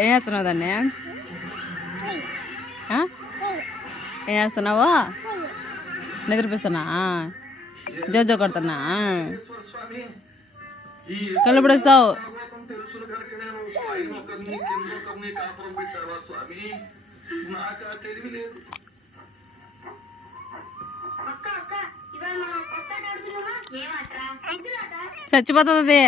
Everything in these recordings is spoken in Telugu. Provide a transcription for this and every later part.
ఏం చేస్తున్నావు దాన్ని? ఏం చేస్తున్నావు? నిద్రపిస్తున్నా? జోజో కొడుతున్నా? కళ్ళు పిడుస్తావు. చచ్చిపోతుంది.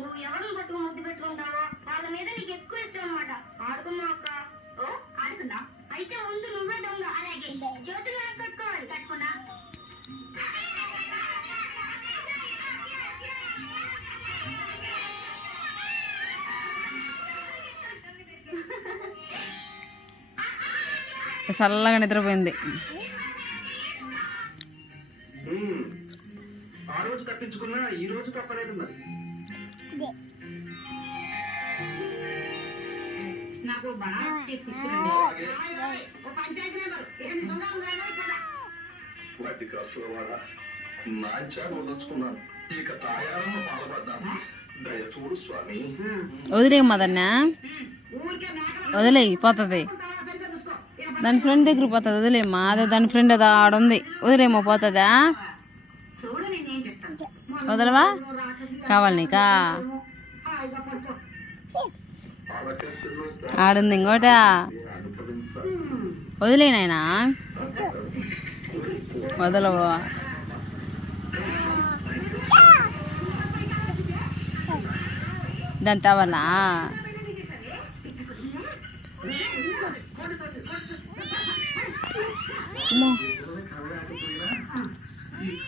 నువ్వు ఎవరిని పట్టుకు ముద్దు పెట్టుకుంటావో వాళ్ళ మీద నీకు ఎక్కువ ఇష్టం అనమాట. ఆడుకున్నావు అక్క? ఆడుకున్నా. అయితే ముందు నువ్వే దొంగ. అలాగే జ్యోతులు కట్టుకోవాలి. కట్టుకున్నా. చల్లగా నిద్రపోయింది. ఆ రోజు తప్పించుకున్నా ఈ రోజు తప్పలేదు మరి. నాకు వాటి ఖర్చుల వాడ నాంచా వదలుచుకున్నాను. ఇక తాయాలను బాధపడ్డాను. దయ చూడు స్వామి. వదిలే మదన్నా, వదిలే పోతుంది. దాని ఫ్రెండ్ దగ్గర పోతుంది. వదిలేమ్మా. అదే దాని ఫ్రెండ్ అదో ఆడుంది. వదిలేమో పోతుందా? వదలవా? కావాలి నీకా? ఆడుంది ఇంకోట. వదిలేనాయనా? వదలవు. దాని టవలా?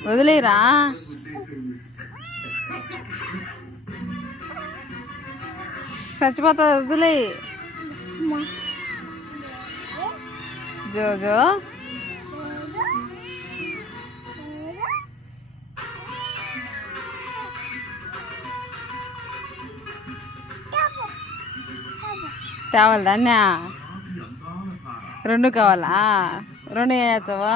వదిలేరా? చచ్చిపోతుంది. వదిలే జోజో. కావాలి దాన్ని? రెండు కావాలా? రెండు వేయచ్చవా?